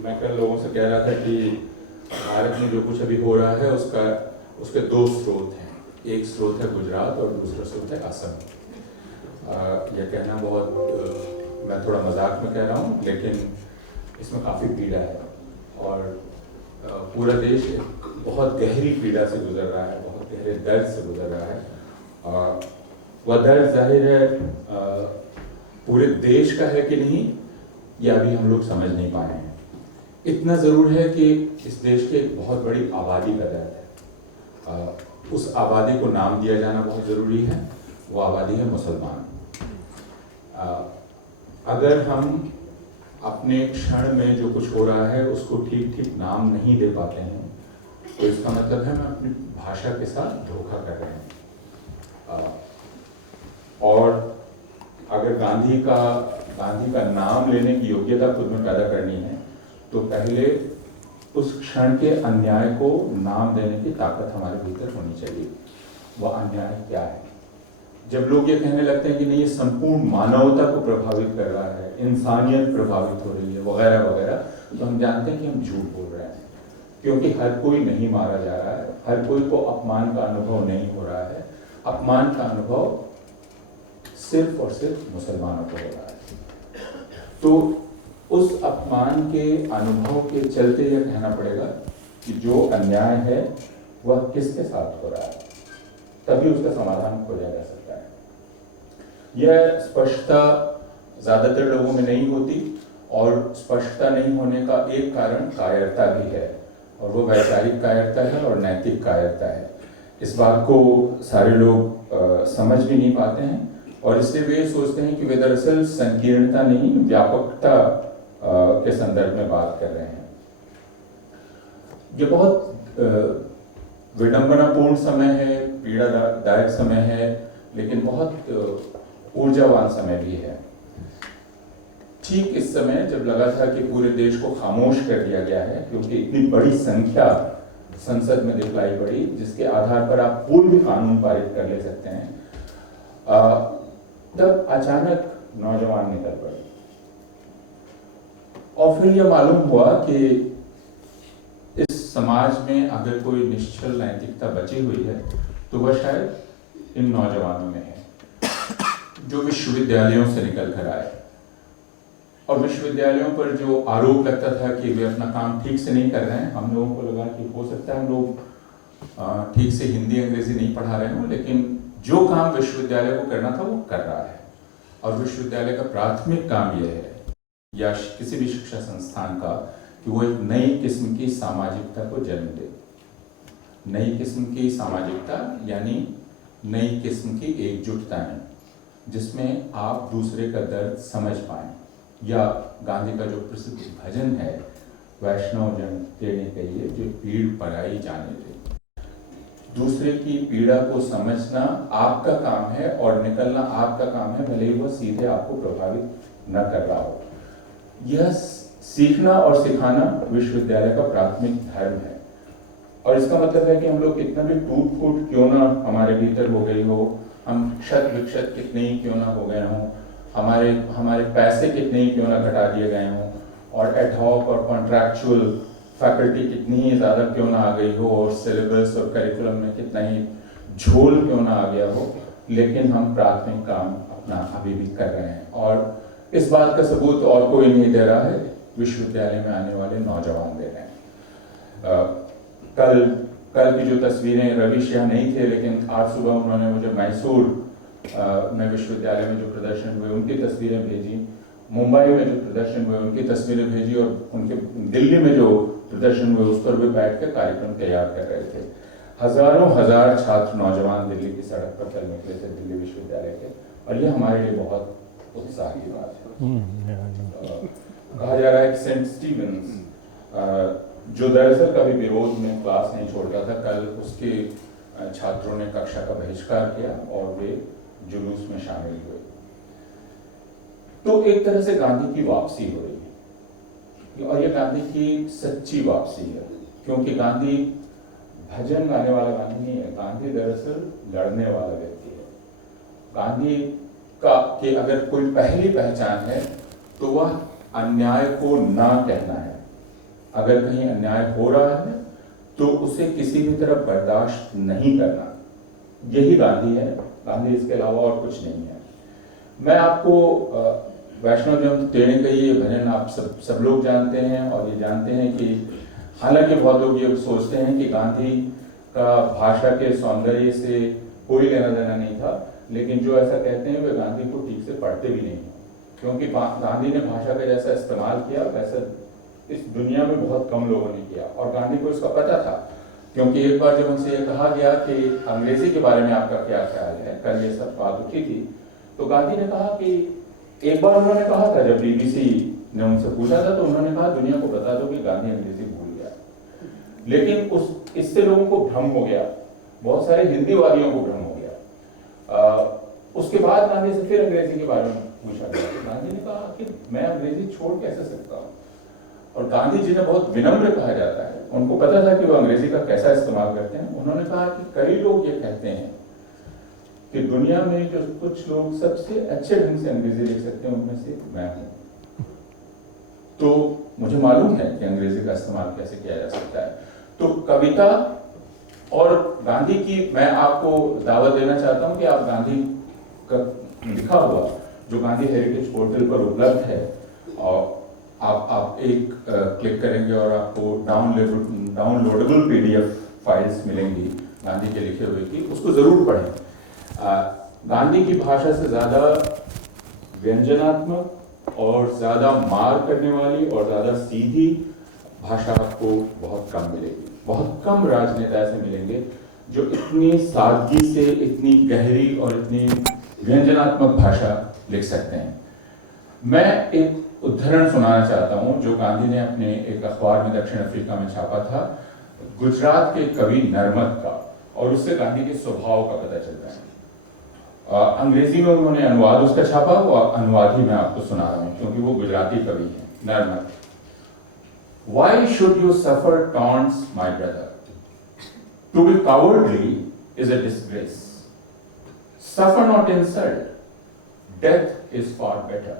मैं कल लोगों से कह रहा था कि भारत में जो कुछ अभी हो रहा है उसके दो स्रोत हैं। एक स्रोत है गुजरात और दूसरा स्रोत है असम। यह कहना मैं थोड़ा मजाक में कह रहा हूँ, लेकिन इसमें काफ़ी पीड़ा है और पूरा देश एक बहुत गहरी पीड़ा से गुजर रहा है, बहुत गहरे दर्द से गुजर रहा है। वह दर्द जाहिर है पूरे देश का है कि नहीं, यह अभी हम लोग समझ नहीं पा रहे हैं। इतना ज़रूर है कि इस देश की एक बहुत बड़ी आबादी का दर्द है। उस आबादी को नाम दिया जाना बहुत ज़रूरी है। वो आबादी है मुसलमान। अगर हम अपने क्षण में जो कुछ हो रहा है उसको ठीक ठीक नाम नहीं दे पाते हैं, तो इसका मतलब है हम अपनी भाषा के साथ धोखा कर रहे हैं। और अगर गांधी का नाम लेने की योग्यता खुद में पैदा करनी है, तो पहले उस क्षण के अन्याय को नाम देने की ताकत हमारे भीतर होनी चाहिए। वह अन्याय क्या है? जब लोग ये कहने लगते हैं कि नहीं, ये संपूर्ण मानवता को प्रभावित कर रहा है, इंसानियत प्रभावित हो रही है, वगैरह वगैरह, तो हम जानते हैं कि हम झूठ बोल रहे हैं। क्योंकि हर कोई नहीं मारा जा रहा है, हर कोई को अपमान का अनुभव नहीं हो रहा है। अपमान का अनुभव सिर्फ और सिर्फ मुसलमानों को हो रहा है। तो उस अपमान के अनुभव के चलते यह कहना पड़ेगा कि जो अन्याय है वह किसके साथ हो रहा है, तभी उसका समाधान खोजा जा सकता है। यह स्पष्टता ज्यादातर लोगों में नहीं होती, और स्पष्टता नहीं होने का एक कारण कायरता भी है, और वो वैचारिक कायरता है और नैतिक कायरता है। इस बात को सारे लोग समझ भी नहीं पाते हैं, और इसलिए वे सोचते हैं कि वे दरअसल संकीर्णता नहीं, व्यापकता के संदर्भ में बात कर रहे हैं। ये बहुत विडंबनापूर्ण समय है, पीड़ादायक समय है, लेकिन बहुत ऊर्जावान समय भी है। ठीक इस समय जब लगा था कि पूरे देश को खामोश कर दिया गया है, क्योंकि इतनी बड़ी संख्या संसद में दिखलाई पड़ी जिसके आधार पर आप कोई भी कानून पारित कर ले सकते हैं, तब अचानक नौजवान निकल पड़े। और फिर यह मालूम हुआ कि इस समाज में अगर कोई निश्चल नैतिकता बची हुई है तो वह शायद इन नौजवानों में है, जो विश्वविद्यालयों से निकल कर आए। और विश्वविद्यालयों पर जो आरोप लगता था कि वे अपना काम ठीक से नहीं कर रहे हैं, हम लोगों को लगा कि हो सकता है हम लोग ठीक से हिंदी अंग्रेजी नहीं पढ़ा रहे हों, लेकिन जो काम विश्वविद्यालय को करना था वो कर रहा है। और विश्वविद्यालय का प्राथमिक काम यह है, या किसी भी शिक्षा संस्थान का, कि वो एक नई किस्म की सामाजिकता को जन्म दे। नई किस्म की सामाजिकता यानी नई किस्म की एकजुटताएं, जिसमें आप दूसरे का दर्द समझ पाएं। या गांधी का जो प्रसिद्ध भजन है, वैष्णव जन तेने कहिए जो पीड़ पराई जाने दे। दूसरे की पीड़ा को समझना आपका काम है और निकलना आपका काम है, भले ही वह सीधे आपको प्रभावित न कर रहा हो। यह सीखना और सिखाना विश्वविद्यालय का प्राथमिक धर्म है। और इसका मतलब है कि हम लोग कितना भी टूट फूट क्यों ना हमारे भीतर हो गई हो, हम क्षत विक्षत कितने ही क्यों ना हो गए हों, हमारे पैसे कितने ही क्यों ना घटा दिए गए हों, और एडहॉक और कॉन्ट्रैक्चुअल फैकल्टी कितनी ही ज़्यादा क्यों ना आ गई हो, और सिलेबस और करिकुलम में कितना ही झोल क्यों ना आ गया हो, लेकिन हम प्राथमिक काम अपना अभी भी कर रहे हैं। और इस बात का सबूत और कोई नहीं दे रहा है, विश्वविद्यालय में आने वाले नौजवान दे रहे हैं। कल की जो तस्वीरें, रवीश यहाँ नहीं थे, लेकिन आज सुबह उन्होंने मुझे मैसूर में विश्वविद्यालय में जो प्रदर्शन हुए उनकी तस्वीरें भेजी, मुंबई में जो प्रदर्शन हुए उनकी तस्वीरें भेजी, और उनके दिल्ली में जो प्रदर्शन हुए उस पर भी बैठ कर कार्यक्रम तैयार कर रहे थे। हजारों हजार छात्र नौजवान दिल्ली की सड़क पर कल निकले थे, दिल्ली विश्वविद्यालय के, और ये हमारे लिए बहुत उत्साह की बात है। कहा जा रहा है कि सेंट स्टीवेंस, जो दरअसल कभी विरोध में क्लास नहीं छोड़ता था, कल उसके छात्रों ने कक्षा का बहिष्कार किया और वे जुलूस में शामिल हुए। तो एक तरह से गांधी की वापसी हो रही है, और यह गांधी की सच्ची वापसी है, क्योंकि गांधी भजन गाने वाला गांधी नहीं है। गांधी दरअसल लड़ने वाला व्यक्ति है। गांधी का कि अगर कोई पहली पहचान है तो वह अन्याय को ना कहना है, अगर कहीं अन्याय हो रहा है तो उसे किसी भी तरह बर्दाश्त नहीं करना, यही गांधी है। गांधी इसके अलावा और कुछ नहीं है। मैं आपको वैष्णव जन टेढ़े का ये भजन आप सब लोग जानते हैं, और ये जानते हैं कि हालांकि बहुत लोग ये सोचते हैं कि गांधी का भाषा के सौंदर्य से कोई लेना देना नहीं था, लेकिन जो ऐसा कहते हैं वे गांधी को ठीक से पढ़ते भी नहीं, क्योंकि गांधी ने भाषा का जैसा इस्तेमाल किया वैसा इस दुनिया में बहुत कम लोगों ने किया, और गांधी को इसका पता था। क्योंकि एक बार जब उनसे ये कहा गया कि अंग्रेजी के बारे में आपका क्या ख्याल है, कल ये सब बात उठी थी, तो गांधी ने कहा कि एक बार उन्होंने कहा था, जब बीबीसी ने उनसे पूछा था तो उन्होंने कहा दुनिया को बता दो कि गांधी अंग्रेजी भूल गया। लेकिन इससे लोगों को भ्रम हो गया, बहुत सारे हिंदीवादियों को भ्रम हो गया। उसके बाद गांधी से फिर अंग्रेजी के बारे में पूछा गया, तो गांधी ने कहा कि मैं अंग्रेजी छोड़ कैसे सकता हूँ। और गांधी जी ने बहुत विनम्र कहा जाता है, उनको पता था कि वो अंग्रेजी का कैसा इस्तेमाल करते हैं। उन्होंने कहा कि कई लोग ये कहते हैं कि दुनिया में जो कुछ लोग सबसे अच्छे ढंग से अंग्रेजी लिख सकते हैं उनमें से मैं हूं, तो मुझे मालूम है कि अंग्रेजी का इस्तेमाल कैसे किया जा सकता है। तो कविता और गांधी की मैं आपको दावत देना चाहता हूं कि आप गांधी का लिखा हुआ जो गांधी हेरिटेज पोर्टल पर उपलब्ध है, और आप एक क्लिक करेंगे और आपको डाउनलोडेबल पीडीएफ फाइल्स मिलेंगी गांधी के लिखे हुए की, उसको जरूर पढ़ें। गांधी की भाषा से ज्यादा व्यंजनात्मक और ज्यादा मार करने वाली और ज्यादा सीधी भाषा आपको बहुत कम मिलेगी। बहुत कम राजनेता ऐसे मिलेंगे जो इतनी सादगी से इतनी गहरी और इतनी व्यंजनात्मक भाषा लिख सकते हैं। मैं एक उदाहरण सुनाना चाहता हूं जो गांधी ने अपने एक अखबार में दक्षिण अफ्रीका में छापा था, गुजरात के कवि नर्मद का, और उससे गांधी के स्वभाव का पता चलता है। अंग्रेजी में उन्होंने अनुवाद उसका छापा, वो अनुवाद ही मैं आपको सुना रहा हूं क्योंकि वो गुजराती कवि है। Narmad: Why should you suffer taunts, my brother? To be cowardly is a disgrace. Suffer not insult. Death is far better.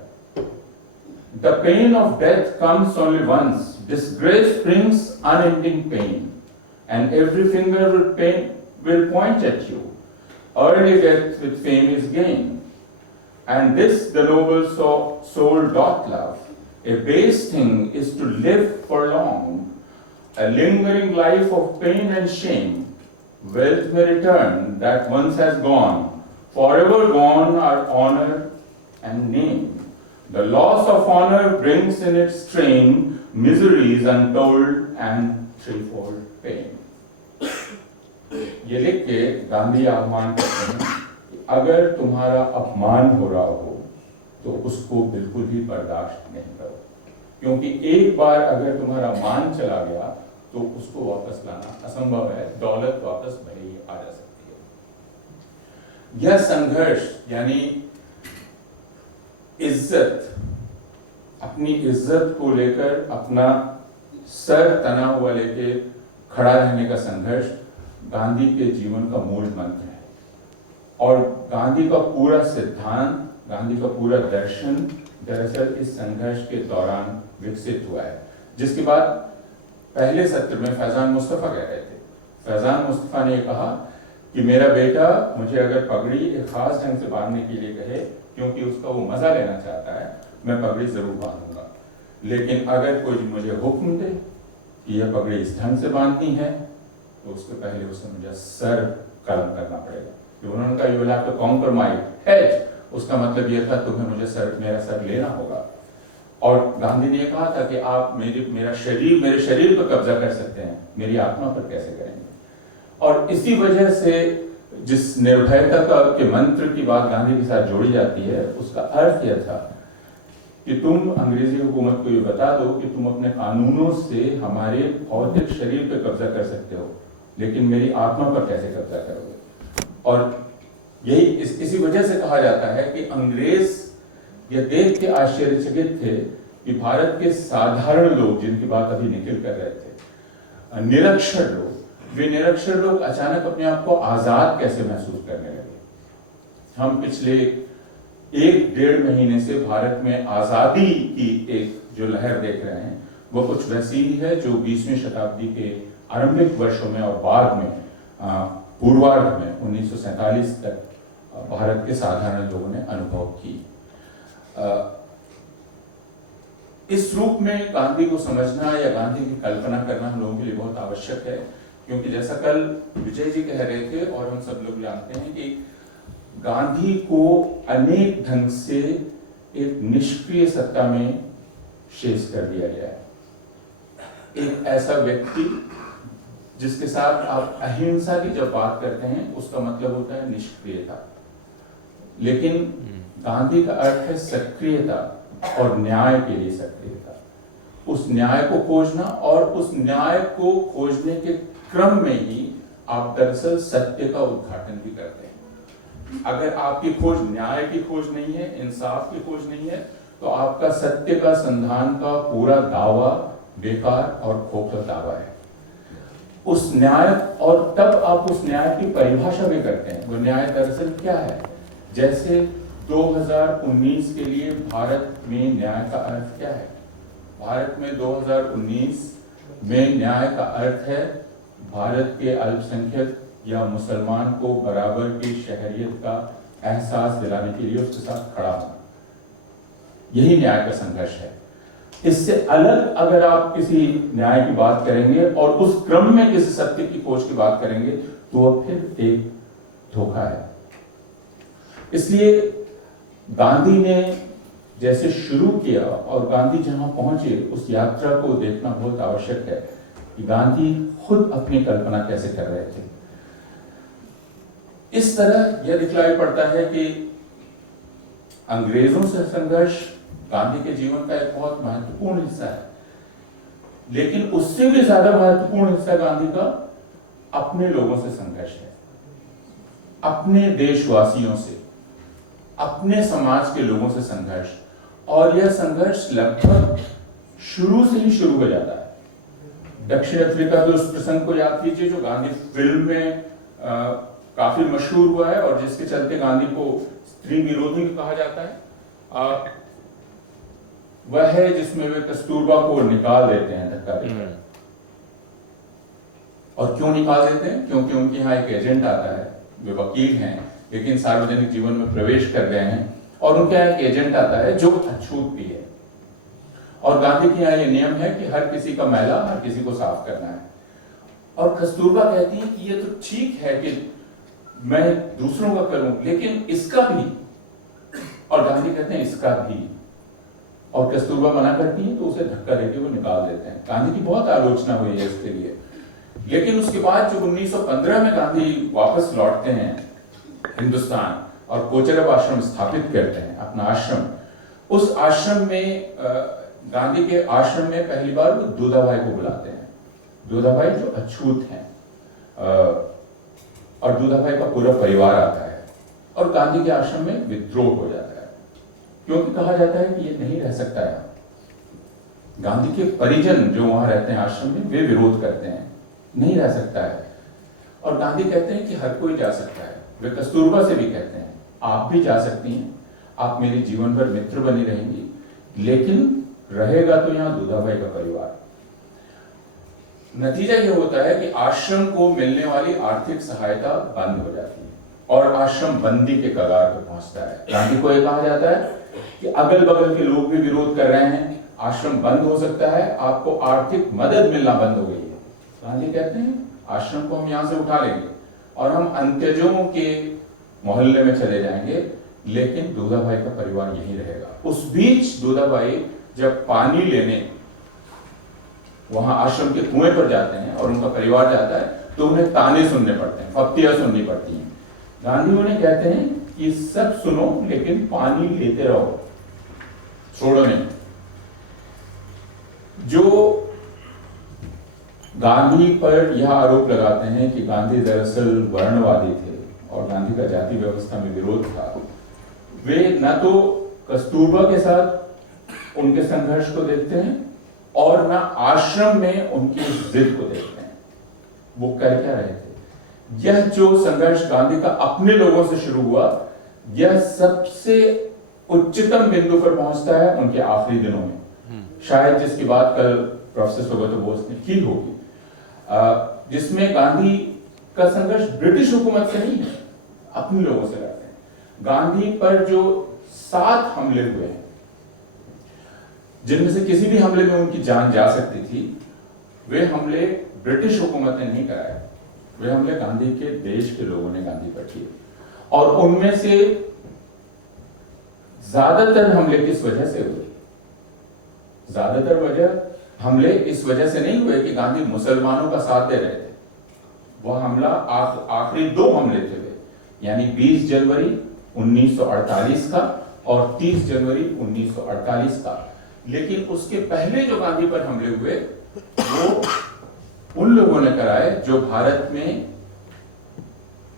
The pain of death comes only once. Disgrace brings unending pain, and every finger will point at you. Early death with fame is gain, and this the noble soul doth love. A base thing is to live for long, a lingering life of pain and shame. Wealth may return that once has gone, forever gone are honor and name. The loss of honor brings in its train miseries untold and threefold pain. ये लिख के गांधी आह्वान करते हैं अगर तुम्हारा अपमान हो रहा हो तो उसको बिल्कुल ही बर्दाश्त नहीं करो, क्योंकि एक बार अगर तुम्हारा मान चला गया तो उसको वापस लाना असंभव है। दौलत वापस भले ही आ जा सकती है। यह संघर्ष यानी इज्जत, अपनी इज्जत को लेकर अपना सर तना हुआ लेके खड़ा रहने का संघर्ष गांधी के जीवन का मूल मंत्र है। और गांधी का पूरा सिद्धांत, गांधी का पूरा दर्शन दरअसल इस संघर्ष के दौरान विकसित हुआ है, जिसके बाद पहले सत्र में फैजान मुस्तफा कह रहे थे। फैजान मुस्तफा ने कहा कि मेरा बेटा मुझे अगर पगड़ी एक खास ढंग से बांधने के लिए कहे, क्योंकि उसका वो मजा लेना चाहता है, मैं पगड़ी जरूर बांधूंगा, लेकिन अगर कोई मुझे हुक्म दे कि यह पगड़ी इस ढंग से बांधनी है तो उसके पहले उसे मुझे सर कलम करना पड़ेगा। उन्होंने कहा you will have to conquer my head, उसका मतलब यह था तुम्हें मेरा सर लेना होगा। और गांधी ने कहा था कि आप मेरे शरीर पर कब्जा कर सकते हैं, मेरी आत्मा पर कैसे करेंगे। और इसी वजह से जिस निर्भयता के मंत्र की बात गांधी के साथ जोड़ी जाती है, उसका अर्थ यह था कि तुम अंग्रेजी हुकूमत को ये बता दो कि तुम अपने कानूनों से हमारे भौतिक शरीर पर कब्जा कर सकते हो, लेकिन मेरी आत्मा पर कैसे कब्जा करोगे। और यही इसी वजह से कहा जाता है कि अंग्रेज यह देख के आश्चर्यचकित थे कि भारत के साधारण लोग, जिनकी बात अभी निखिल कर रहे थे, निरक्षर लोग, वे निरक्षर लोग अचानक अपने आप को आजाद कैसे महसूस करने लगे। हम पिछले 1-1.5 महीने से भारत में आजादी की एक जो लहर देख रहे हैं, वो कुछ वैसी ही है जो 20वीं शताब्दी के आरंभिक वर्षों में और बाद में पूर्वार्ध में 1947 तक भारत के साधारण लोगों ने अनुभव की। इस रूप में गांधी को समझना या गांधी की कल्पना करना हम लोगों के लिए बहुत आवश्यक है, क्योंकि जैसा कल विजय जी कह रहे थे और हम सब लोग जानते हैं कि गांधी को अनेक ढंग से एक निष्क्रिय सत्ता में शेष कर दिया गया है। एक ऐसा व्यक्ति जिसके साथ आप अहिंसा की जब बात करते हैं उसका मतलब होता है निष्क्रियता, लेकिन गांधी का अर्थ है सक्रियता और न्याय के लिए सक्रियता। उस न्याय को खोजना और उस न्याय को खोजने के क्रम में ही आप दरअसल सत्य का उद्घाटन भी करते हैं। अगर आपकी खोज न्याय की खोज नहीं है, इंसाफ की खोज नहीं है, तो आपका सत्य का संधान का पूरा दावा बेकार और खोखला दावा है। उस न्याय, और तब आप उस न्याय की परिभाषा भी करते हैं। वो न्याय दरअसल क्या है? जैसे 2019 के लिए भारत में न्याय का अर्थ क्या है? भारत में 2019 में न्याय का अर्थ है भारत के अल्पसंख्यक या मुसलमान को बराबर की शहरियत का एहसास दिलाने के लिए उसके साथ खड़ा होना। यही न्याय का संघर्ष है। इससे अलग अगर आप किसी न्याय की बात करेंगे और उस क्रम में किसी सत्य की खोज की बात करेंगे तो वह फिर एक धोखा है। इसलिए गांधी ने जैसे शुरू किया और गांधी जहां पहुंचे उस यात्रा को देखना बहुत आवश्यक है कि गांधी खुद अपनी कल्पना कैसे कर रहे थे। इस तरह यह दिखलाई पड़ता है कि अंग्रेजों से संघर्ष गांधी के जीवन का एक बहुत महत्वपूर्ण हिस्सा है, लेकिन उससे भी ज्यादा महत्वपूर्ण हिस्सा गांधी का अपने लोगों से संघर्ष है, अपने देशवासियों से, अपने समाज के लोगों से संघर्ष। और यह संघर्ष लगभग शुरू से ही शुरू हो जाता है। दक्षिण अफ्रीका के उस प्रसंग को याद कीजिए जो गांधी फिल्म में काफी मशहूर हुआ है और जिसके चलते गांधी को स्त्री विरोधी कहा जाता है। वह है जिसमें वे कस्तूरबा को निकाल देते हैं धक्का देकर। और क्यों निकाल देते हैं? क्योंकि उनके यहाँ एक एजेंट आता है, वे वकील हैं लेकिन सार्वजनिक जीवन में प्रवेश कर गए हैं, और उनके यहाँ एक एजेंट आता है जो अछूत भी है। और गांधी के यहाँ ये नियम है कि हर किसी का मैला हर किसी को साफ करना है। और कस्तूरबा कहती है कि ये तो ठीक है कि मैं दूसरों का करूं, लेकिन इसका भी। और गांधी कहते हैं इसका भी। और कस्तूरबा मना करती है तो उसे धक्का देके वो निकाल देते हैं। गांधी की बहुत आलोचना हुई है इसके लिए। लेकिन उसके बाद जो 1915 में गांधी वापस लौटते हैं हिंदुस्तान और कोचरब आश्रम स्थापित करते हैं, अपना आश्रम, उस आश्रम में गांधी के आश्रम में पहली बार वो दूधाभाई को बुलाते हैं। दूधाभाई जो अछूत हैं, और दूधाभाई का पूरा परिवार आता है और गांधी के आश्रम में विद्रोह हो जाता है, क्योंकि कहा जाता है कि ये नहीं रह सकता है। गांधी के परिजन जो वहां रहते हैं आश्रम में, वे विरोध करते हैं, नहीं रह सकता है। और गांधी कहते हैं कि हर कोई जा सकता है। वे कस्तूरबा से भी कहते हैं आप भी जा सकती हैं, आप मेरी जीवन भर मित्र बनी रहेंगी, लेकिन रहेगा तो यहाँ दूधाभाई का परिवार। नतीजा ये होता है कि आश्रम को मिलने वाली आर्थिक सहायता बंद हो जाती है और आश्रम बंदी के कगार पर पहुंचता है। गांधी को यह कहा जाता है कि अगल बगल के लोग भी विरोध कर रहे हैं, आश्रम बंद हो सकता है, आपको आर्थिक मदद मिलना बंद हो गई है। गांधी कहते हैं आश्रम को हम यहां से उठा लेंगे और हम अंत्यजों के मोहल्ले में चले जाएंगे, लेकिन दूधाभाई का परिवार यहीं रहेगा। उस बीच दूधाभाई जब पानी लेने वहां आश्रम के कुएं पर जाते हैं और उनका परिवार जाता है तो उन्हें ताने सुनने पड़ते हैं, फप्तियां सुननी पड़ती हैं। गांधी उन्हें कहते हैं कि सब सुनो लेकिन पानी लेते रहो, छोड़ो नहीं। जो गांधी पर यह आरोप लगाते हैं कि गांधी दरअसल वर्णवादी थे और गांधी का जाति व्यवस्था में विरोध था, वे न तो कस्तूरबा के साथ उनके संघर्ष को देखते हैं और न आश्रम में उनकी जिद को देखते हैं। वो कर क्या रहे थे? यह जो संघर्ष गांधी का अपने लोगों से शुरू हुआ, यह सबसे उच्चतम बिंदु पर पहुंचता है उनके आखिरी दिनों में। शायद जिसकी बात कल प्रोसेस होगा तो वो उसने की होगी, जिसमें गांधी का संघर्ष ब्रिटिश हुकूमत से नहीं है, अपने लोगों से लड़ते हैं। गांधी पर जो 7 हमले हुए हैं, जिनमें से किसी भी हमले में उनकी जान जा सकती थी, वे हमले ब्रिटिश हुकूमत ने नहीं कराए, वे हमले गांधी के देश के लोगों ने गांधी पर किए। और उनमें से ज्यादातर हमले किस वजह से हुए? ज्यादातर वजह हमले इस वजह से नहीं हुए कि गांधी मुसलमानों का साथ दे रहे थे। वह हमला आखिरी 2 हमले थे वे, यानी 20 जनवरी 1948 का और 30 जनवरी 1948 का। लेकिन उसके पहले जो गांधी पर हमले हुए वो उन लोगों ने कराए जो भारत में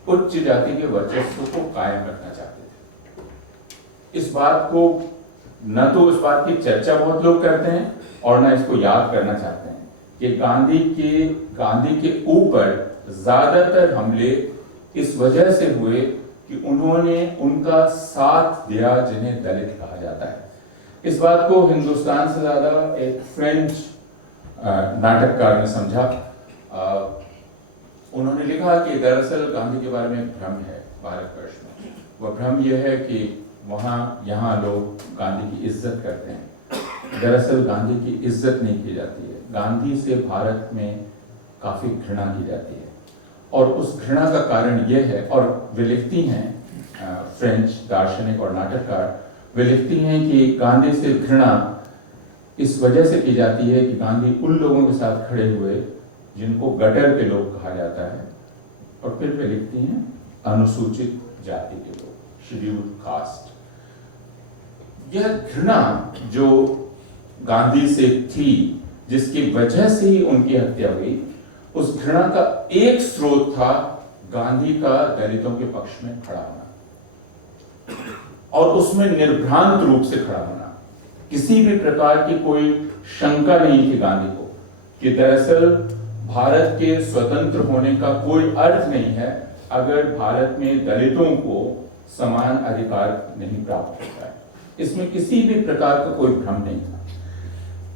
उच्च जाति के वर्चस्व को कायम रखना चाहते थे। इस बात को न तो इस बात की चर्चा बहुत लोग करते हैं और न इसको याद करना चाहते हैं कि गांधी के ऊपर ज्यादातर हमले इस वजह से हुए कि उन्होंने उनका साथ दिया जिन्हें दलित कहा जाता है। इस बात को हिंदुस्तान से ज्यादा एक फ्रेंच नाटककार ने समझा। उन्होंने लिखा कि दरअसल गांधी के बारे में एक भ्रम है भारतवर्ष में। वह भ्रम यह है कि यहाँ लोग गांधी की इज्जत करते हैं। दरअसल गांधी की इज्जत नहीं की जाती है, गांधी से भारत में काफी घृणा की जाती है। और उस घृणा का कारण यह है, और वे लिखती हैं, फ्रेंच दार्शनिक और नाटककार वे लिखती हैं कि गांधी से घृणा इस वजह से की जाती है कि गांधी उन लोगों के साथ खड़े हुए जिनको गटर के लोग कहा जाता है। और फिर वे लिखती हैं अनुसूचित जाति के लोग, शेड्यूल्ड कास्ट। यह घृणा जो गांधी से थी, जिसकी वजह से ही उनकी हत्या हुई, उस घृणा का एक स्रोत था गांधी का दलितों के पक्ष में खड़ा होना और उसमें निर्भ्रांत रूप से खड़ा होना। किसी भी प्रकार की कोई शंका नहीं थी गांधी को कि दरअसल भारत के स्वतंत्र होने का कोई अर्थ नहीं है अगर भारत में दलितों को समान अधिकार नहीं प्राप्त होता है। इसमें किसी भी प्रकार का कोई भ्रम नहीं था।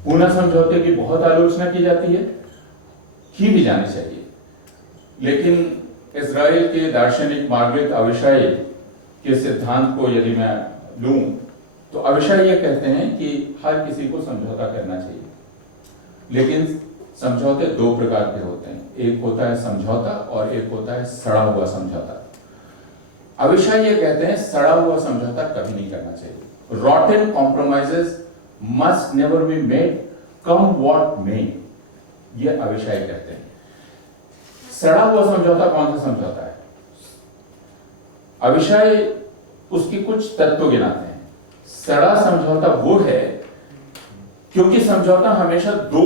पूना समझौते की बहुत आलोचना की जाती है, की भी जानी चाहिए, लेकिन इजराइल के दार्शनिक मार्गरेट अविशाई के सिद्धांत को यदि मैं लूं तो अविशाई यह कहते हैं कि हर किसी को समझौता करना चाहिए, लेकिन समझौते 2 प्रकार के होते हैं, एक होता है समझौता और एक होता है सड़ा हुआ समझौता। अविशाई यह कहते हैं सड़ा हुआ समझौता कभी नहीं करना चाहिए। Rotten compromises must never be made, come what may, ये अविशाई कहते हैं। सड़ा हुआ समझौता कौन सा समझौता है? अविशाई उसकी कुछ तत्व गिनाते हैं। सड़ा समझौता वो है क्योंकि समझौता हमेशा 2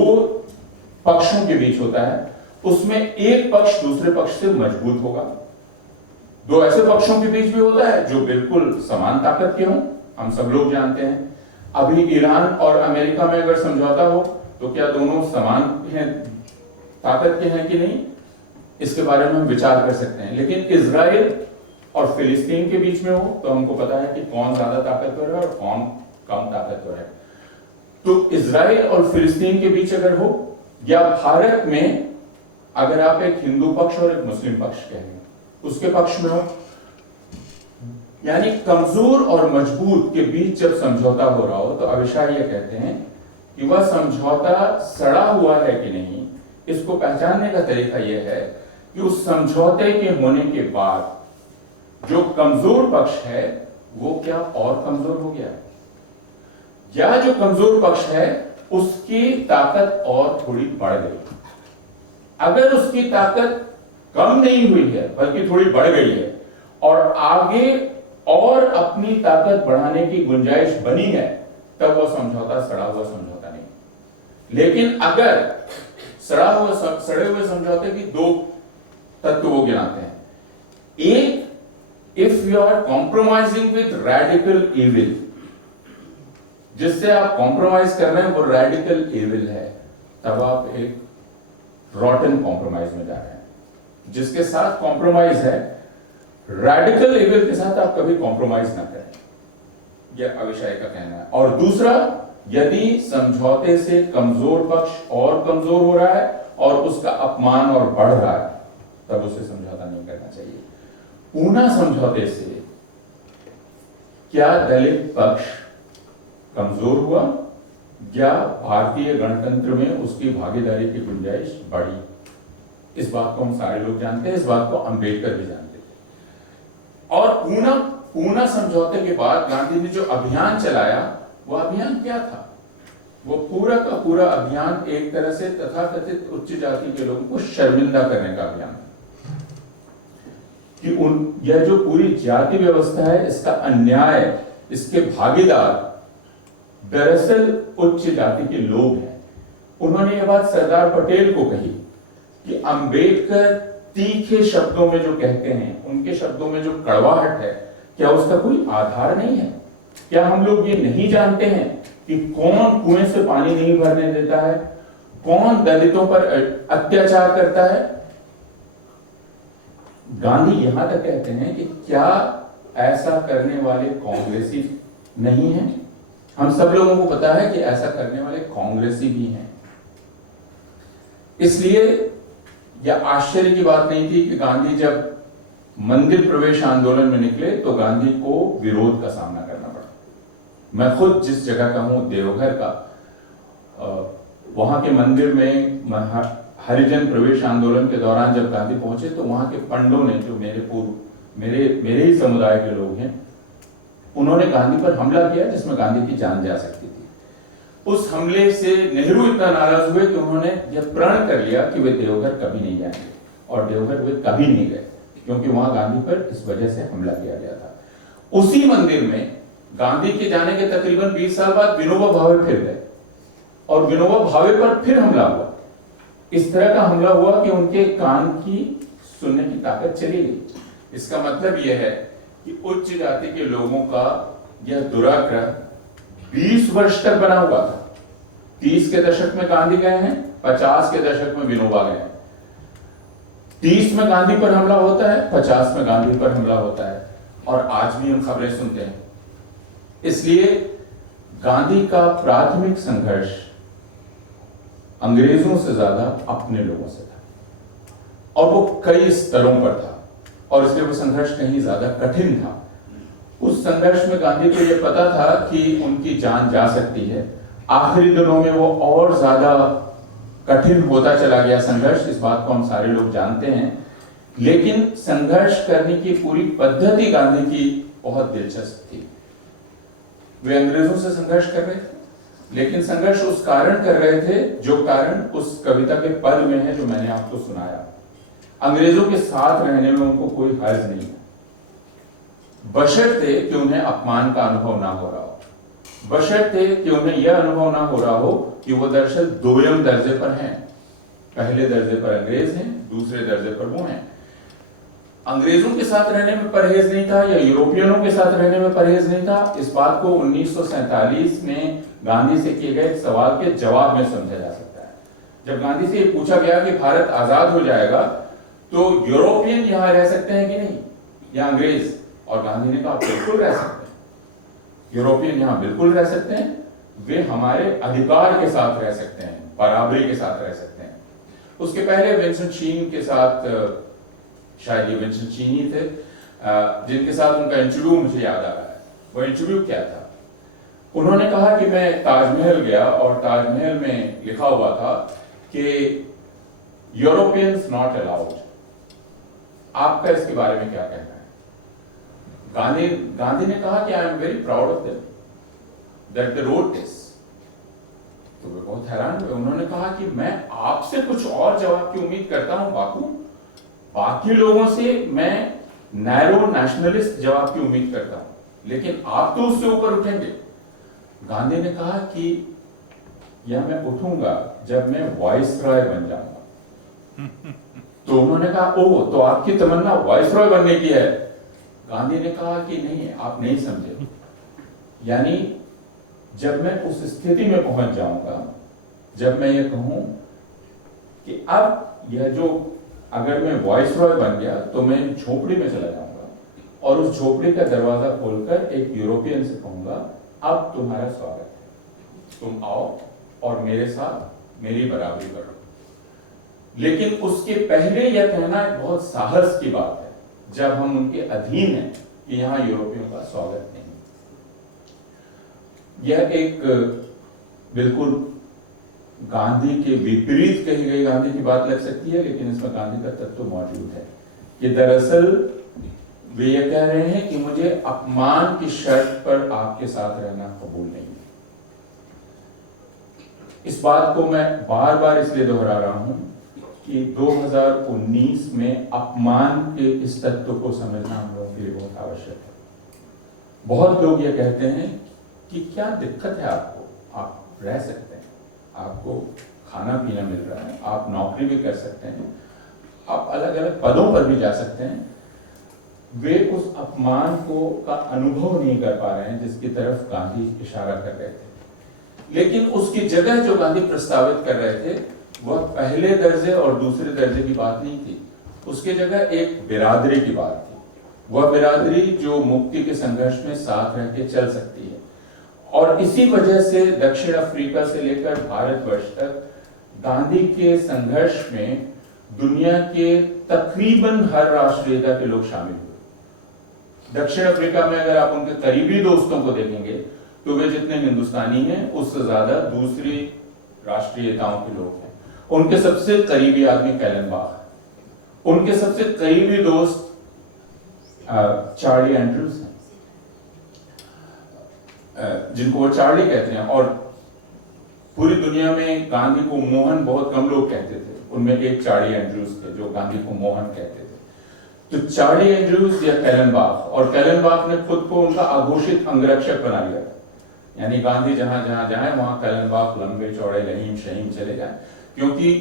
पक्षों के बीच होता है, उसमें एक पक्ष दूसरे पक्ष से मजबूत होगा। 2 ऐसे पक्षों के बीच भी होता है जो बिल्कुल समान ताकत के हों, हम सब लोग जानते हैं। अभी ईरान और अमेरिका में अगर समझौता हो तो क्या दोनों समान हैं, ताकत के हैं कि नहीं, इसके बारे में हम विचार कर सकते हैं। लेकिन इजराइल और फिलिस्तीन के बीच में हो तो हमको पता है कि कौन ज्यादा ताकतवर है और कौन कम ताकतवर है। तो इजराइल और फिलिस्तीन के बीच अगर हो, या भारत में अगर आप एक हिंदू पक्ष और एक मुस्लिम पक्ष कहेंगे उसके पक्ष में हो, यानी कमजोर और मजबूत के बीच जब समझौता हो रहा हो, तो अविशाई यह कहते हैं कि वह समझौता सड़ा हुआ है कि नहीं, इसको पहचानने का तरीका यह है कि उस समझौते के होने के बाद जो कमजोर पक्ष है वो क्या और कमजोर हो गया है, या जो कमजोर पक्ष है उसकी ताकत और थोड़ी बढ़ गई। अगर उसकी ताकत कम नहीं हुई है बल्कि थोड़ी बढ़ गई है और आगे और अपनी ताकत बढ़ाने की गुंजाइश बनी है, तब वो समझौता सड़ा हुआ समझौता नहीं। लेकिन अगर सड़े हुए समझौते की 2 तत्व वो गिनाते हैं। एक, if you are compromising with radical evil, जिससे आप कॉम्प्रोमाइज कर रहे हैं वो रेडिकल इविल है, तब आप एक रॉटन कॉम्प्रोमाइज में जा रहे हैं। जिसके साथ कॉम्प्रोमाइज है, रेडिकल इविल के साथ आप कभी कॉम्प्रोमाइज ना करें, यह अविशाई का कहना है। और दूसरा, यदि समझौते से कमजोर पक्ष और कमजोर हो रहा है और उसका अपमान और बढ़ रहा है, तब उसे समझौता नहीं करना चाहिए। पूना समझौते से क्या दलित पक्ष कमजोर हुआ या भारतीय गणतंत्र में उसकी भागीदारी की गुंजाइश बढ़ी? इस बात को हम सारे लोग जानते हैं, इस बात को अंबेडकर भी जानते थे। और पूना समझौते के बाद गांधी ने जो अभियान चलाया, वो अभियान क्या था? वो पूरा का पूरा अभियान एक तरह से तथाकथित उच्च जाति के लोगों को शर्मिंदा करने का अभियान कि यह जो पूरी जाति व्यवस्था है, इसका अन्याय, इसके भागीदार दरअसल उच्च जाति के लोग हैं। उन्होंने यह बात सरदार पटेल को कही कि अंबेडकर तीखे शब्दों में जो कहते हैं, उनके शब्दों में जो कड़वाहट है, क्या उसका कोई आधार नहीं है? क्या हम लोग ये नहीं जानते हैं कि कौन कुएं से पानी नहीं भरने देता है, कौन दलितों पर अत्याचार करता है? गांधी यहां तक कहते हैं कि क्या ऐसा करने वाले कांग्रेसी नहीं हैं? हम सब लोगों को पता है कि ऐसा करने वाले कांग्रेसी भी हैं। इसलिए यह आश्चर्य की बात नहीं थी कि गांधी जब मंदिर प्रवेश आंदोलन में निकले तो गांधी को विरोध का सामना करना पड़ा। मैं खुद जिस जगह का हूं, देवघर का, वहां के मंदिर में हरिजन प्रवेश आंदोलन के दौरान जब गांधी पहुंचे तो वहां के पंडों ने, जो मेरे ही समुदाय के लोग हैं, उन्होंने गांधी पर हमला किया जिसमें गांधी की जान जा सकती थी। उस हमले से नेहरू इतना नाराज हुए कि उन्होंने यह प्रण कर लिया कि वे देवघर कभी नहीं जाएंगे, और देवघर वे कभी नहीं गए क्योंकि वहां गांधी पर इस वजह से हमला किया गया था। उसी मंदिर में गांधी के जाने के तकरीबन 20 साल बाद विनोबा भावे फिर गए और विनोबा भावे पर फिर हमला हुआ। इस तरह का हमला हुआ कि उनके कान की सुनने की ताकत चली गई। इसका मतलब यह है कि उच्च जाति के लोगों का यह दुराग्रह 20 वर्ष तक बना हुआ था। 30 के दशक में गांधी गए हैं, 50 के दशक में विनोबा गए हैं। 30 में गांधी पर हमला होता है, 50 में गांधी पर हमला होता है, और आज भी हम खबरें सुनते हैं। इसलिए गांधी का प्राथमिक संघर्ष अंग्रेजों से ज्यादा अपने लोगों से था, और वो कई स्तरों पर था, और इसलिए वो संघर्ष कहीं ज्यादा कठिन था। उस संघर्ष में गांधी को यह पता था कि उनकी जान जा सकती है। आखिरी दिनों में वो और ज्यादा कठिन होता चला गया संघर्ष, इस बात को हम सारे लोग जानते हैं। लेकिन संघर्ष करने की पूरी पद्धति गांधी की बहुत दिलचस्प थी। वे अंग्रेजों से संघर्ष कर रहे थे, लेकिन संघर्ष उस कारण कर रहे थे जो कारण उस कविता के पद में है जो मैंने आपको सुनाया। अंग्रेजों के साथ रहने में उनको कोई हर्ज नहीं है, बशर्ते कि उन्हें अपमान का अनुभव ना हो रहा हो, बशर्ते कि उन्हें यह अनुभव ना हो रहा हो कि वो दरअसल दोयम दर्जे पर हैं। पहले दर्जे पर अंग्रेज हैं, दूसरे दर्जे पर वो हैं। अंग्रेजों के साथ रहने में परहेज नहीं था या यूरोपियनों के साथ रहने में परहेज नहीं था। इस बात को 1947 में गांधी से किए गए सवाल के जवाब में समझा जा सकता है। जब गांधी से ये पूछा गया कि भारत आजाद हो जाएगा तो यूरोपियन यहां रह सकते हैं कि नहीं, या अंग्रेज, और गांधी ने कहा बिल्कुल रह सकते हैं, यूरोपियन यहां बिल्कुल रह सकते हैं, वे हमारे अधिकार के साथ रह सकते हैं, बराबरी के साथ रह सकते हैं। उसके पहले विंस्टन चर्चिल के साथ, शायद ये विंस्टन चर्चिल ही थे, जिनके साथ उनका इंटरव्यू मुझे याद आ रहा है। वो इंटरव्यू क्या था? उन्होंने कहा कि मैं ताजमहल गया और ताजमहल में लिखा हुआ था कि यूरोपियंस नॉट अलाउड। आपका इसके बारे में क्या कहना है? गांधी ने कहा कि I am very proud of them that they wrote this. तो वे बहुत हैरान हुए। उन्होंने कहा कि मैं आपसे कुछ और जवाब की उम्मीद करता हूं बापू, बाकी लोगों से मैं नैरो नेशनलिस्ट जवाब की उम्मीद करता हूं, लेकिन आप तो उससे ऊपर उठेंगे। गांधी ने कहा कि यह मैं उठूंगा जब मैं वाइसरॉय बन जाऊंगा। तो उन्होंने कहा ओह, तो आपकी तमन्ना वाइसरॉय बनने की है? गांधी ने कहा कि नहीं, आप नहीं समझे। यानी जब मैं उस स्थिति में पहुंच जाऊंगा, जब मैं ये कहूं कि अब यह जो, अगर मैं वाइसरॉय बन गया तो मैं झोपड़ी में चला जाऊंगा और उस झोपड़ी का दरवाजा खोलकर एक यूरोपियन से कहूंगा अब तुम्हारा स्वागत है। तुम आओ और मेरे साथ मेरी बराबरी करो। लेकिन उसके पहले यह कहना एक बहुत साहस की बात है, जब हम उनके अधीन हैं, कि यहां यूरोपियों का स्वागत नहीं। यह एक बिल्कुल गांधी के विपरीत कही गई गांधी की बात लग सकती है, लेकिन इसमें गांधी का तत्व मौजूद है कि दरअसल वे ये कह रहे हैं कि मुझे अपमान की शर्त पर आपके साथ रहना कबूल नहीं है। इस बात को मैं बार बार इसलिए दोहरा रहा हूं कि 2019 में अपमान के इस तत्व को समझना हम लोगों के लिए बहुत आवश्यक है। बहुत लोग ये कहते हैं कि क्या दिक्कत है आपको, आप रह सकते हैं, आपको खाना पीना मिल रहा है, आप नौकरी भी कर सकते हैं, आप अलग अलग पदों पर भी जा सकते हैं। वे उस अपमान को का अनुभव नहीं कर पा रहे हैं जिसकी तरफ गांधी इशारा कर रहे थे। लेकिन उसकी जगह जो गांधी प्रस्तावित कर रहे थे वह पहले दर्जे और दूसरे दर्जे की बात नहीं थी, उसके जगह एक बिरादरी की बात थी। वह बिरादरी जो मुक्ति के संघर्ष में साथ रह के चल सकती है। और इसी वजह से दक्षिण अफ्रीका से लेकर भारतवर्ष तक गांधी के संघर्ष में दुनिया के तकरीबन हर राष्ट्रीयता के लोग शामिल हुए। दक्षिण अफ्रीका में अगर आप उनके करीबी दोस्तों को देखेंगे तो वे जितने हिंदुस्तानी हैं उससे ज्यादा दूसरी राष्ट्रीयताओं के लोग हैं। उनके सबसे करीबी आदमी कैलनबाख है, उनके सबसे करीबी दोस्त चार्ली एंड्रूज हैं, जिनको वो चार्ली कहते हैं। और पूरी दुनिया में गांधी को मोहन बहुत कम लोग कहते थे, उनमें एक चार्ली एंड्रूज थे जो गांधी को मोहन कहते थे। तो चार्ली एंड्रूज या कैलनबाख, और कैलनबाख ने खुद को उनका आघोषित अंगरक्षक बना लिया था, यानी गांधी जहां जहां जाए वहां कैलनबाख लंबे चौड़े लहीम शहीम चले जाए, क्योंकि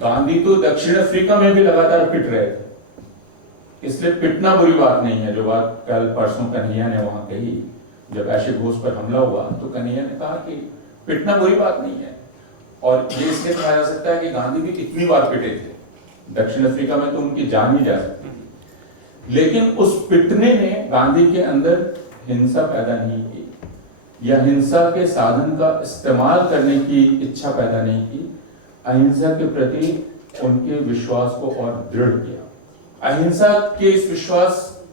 गांधी तो दक्षिण अफ्रीका में भी लगातार पिट रहे थे। इसलिए पिटना बुरी बात नहीं है, जो बात कल परसों कन्हैया ने वहां कही, जब ऐशे घोष पर हमला हुआ तो कन्हैया ने कहा कि पिटना बुरी बात नहीं है। और ये इसलिए कहा जा सकता है कि गांधी भी कितनी बार पिटे थे, दक्षिण अफ्रीका में तो उनकी जान ही जा सकती थी। लेकिन उस पिटने ने गांधी के अंदर हिंसा पैदा नहीं की, या हिंसा के साधन का इस्तेमाल करने की इच्छा पैदा नहीं की। अहिंसा के प्रति उनके विश्वास को और दृढ़ किया। अहिंसा के इस विश्वास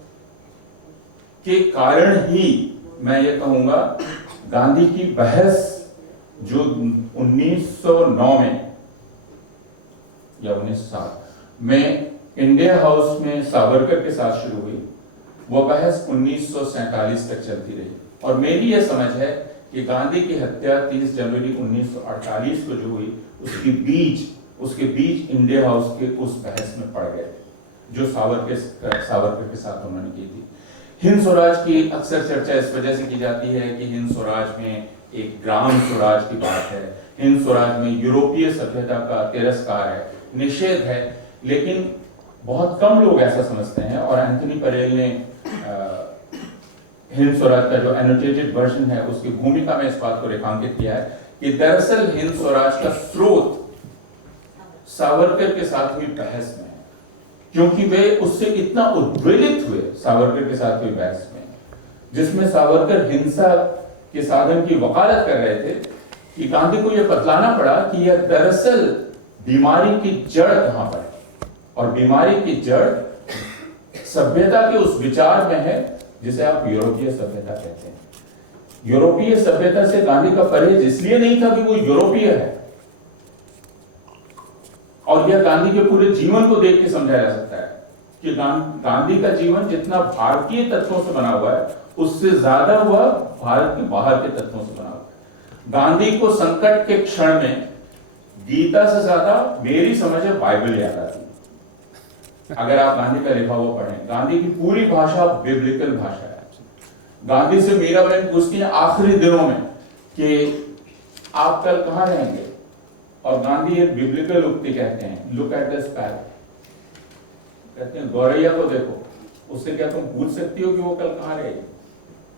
के कारण ही मैं ये कहूंगा गांधी की बहस जो 1909 में या 1907 में इंडिया हाउस में सावरकर के साथ शुरू हुई, वह बहस 1947 तक चलती रही। और मेरी यह समझ है कि गांधी की हत्या 30 जनवरी 1948 को जो हुई, उसके बीज इंडिया हाउस के उस बहस में पड़ गए थे जो सावरकर के साथ उन्होंने की थी। हिंद स्वराज की अक्सर चर्चा इस वजह से की जाती है कि हिंद स्वराज में एक ग्राम स्वराज की बात है, हिंद स्वराज में यूरोपीय सभ्यता का तिरस्कार है, निषेध है। लेकिन बहुत कम लोग ऐसा समझते हैं, और एंथनी परेल ने हिंद स्वराज का जो एनोटेटेड वर्जन है उसकी भूमिका में इस बात को रेखांकित किया है कि दरअसल हिंद स्वराज का स्रोत सावरकर के साथ हुई बहस में है, क्योंकि वे उससे इतना उद्वेलित हुए सावरकर के साथ हुई बहस में, जिसमें सावरकर हिंसा के साधन की वकालत कर रहे थे, कि गांधी को यह बतलाना पड़ा कि यह दरअसल बीमारी की जड़ कहां पर है, और बीमारी की जड़ सभ्यता के उस विचार में है जिसे आप यूरोपीय सभ्यता कहते हैं। यूरोपीय सभ्यता से गांधी का परहेज इसलिए नहीं था कि वो यूरोपीय है, और यह गांधी के पूरे जीवन को देख के समझा जा सकता है कि गांधी का जीवन जितना भारतीय तत्वों से बना हुआ है उससे ज्यादा वह भारत के बाहर के तत्वों से बना हुआ है। गांधी को संकट के क्षण में गीता से ज्यादा मेरी समझ है बाइबल याद आती है। अगर आप गांधी का लिखा हुआ पढ़ें, गांधी की पूरी भाषा बिब्लिकल भाषा है। गांधी से मीराबाई पूछती है आखिरी दिनों में कि आप कल कहां रहेंगे, और गांधी एक बिब्लिकल उक्ति कहते हैं, लुक एट द स्काई, कहते हैं गौरैया को देखो, उससे क्या तुम पूछ सकती हो कि वो कल कहां रहेगी,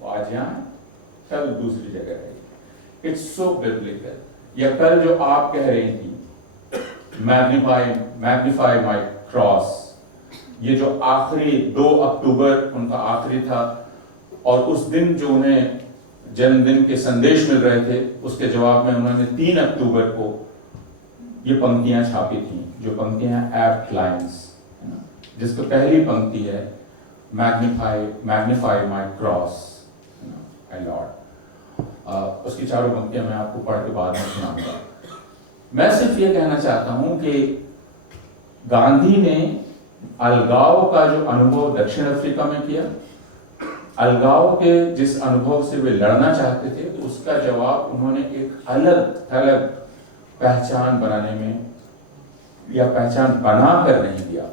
वो आज यहां कल दूसरी जगह रहेगी। It's so biblical. या कल जो आप कह रही थी मैग्निफाई माई क्रॉस, ये जो आखिरी 2 अक्टूबर उनका आखिरी था, और उस दिन जो उन्हें जन्मदिन के संदेश मिल रहे थे, उसके जवाब में उन्होंने 3 अक्टूबर को ये पंक्तियां छापी थी, जो पंक्तियां एप्ट लाइन्स है ना, जिसको पहली पंक्ति है magnify my cross my Lord. उसकी चारों पंक्तियां मैं आपको पढ़ के बाद में सुनाऊंगा। मैं सिर्फ ये कहना चाहता हूं कि गांधी ने अलगाव का जो अनुभव दक्षिण अफ्रीका में किया, अलगाव के जिस अनुभव से वे लड़ना चाहते थे, उसका जवाब उन्होंने एक अलग थलग पहचान बनाने में या पहचान बनाकर नहीं दिया,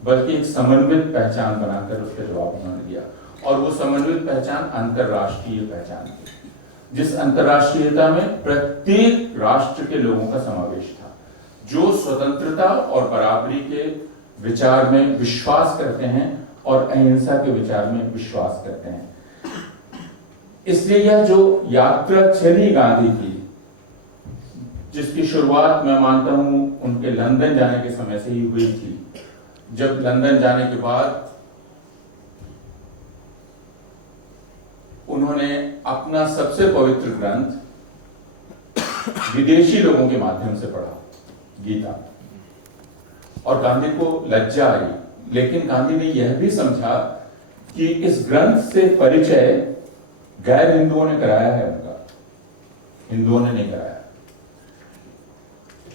बल्कि एक समन्वित पहचान बनाकर उसका जवाब उन्होंने दिया। और वो समन्वित पहचान अंतरराष्ट्रीय पहचान थी, जिस अंतरराष्ट्रीयता में प्रत्येक राष्ट्र के लोगों का समावेश था, जो स्वतंत्रता और बराबरी के विचार में विश्वास करते हैं और अहिंसा के विचार में विश्वास करते हैं। इसलिए यह जो यात्रा चली गांधी की, जिसकी शुरुआत मैं मानता हूं उनके लंदन जाने के समय से ही हुई थी, जब लंदन जाने के बाद उन्होंने अपना सबसे पवित्र ग्रंथ विदेशी लोगों के माध्यम से पढ़ा, गीता, और गांधी को लज्जा आई, लेकिन गांधी ने यह भी समझा कि इस ग्रंथ से परिचय गैर हिंदुओं ने कराया है उनका, हिंदुओं ने नहीं कराया।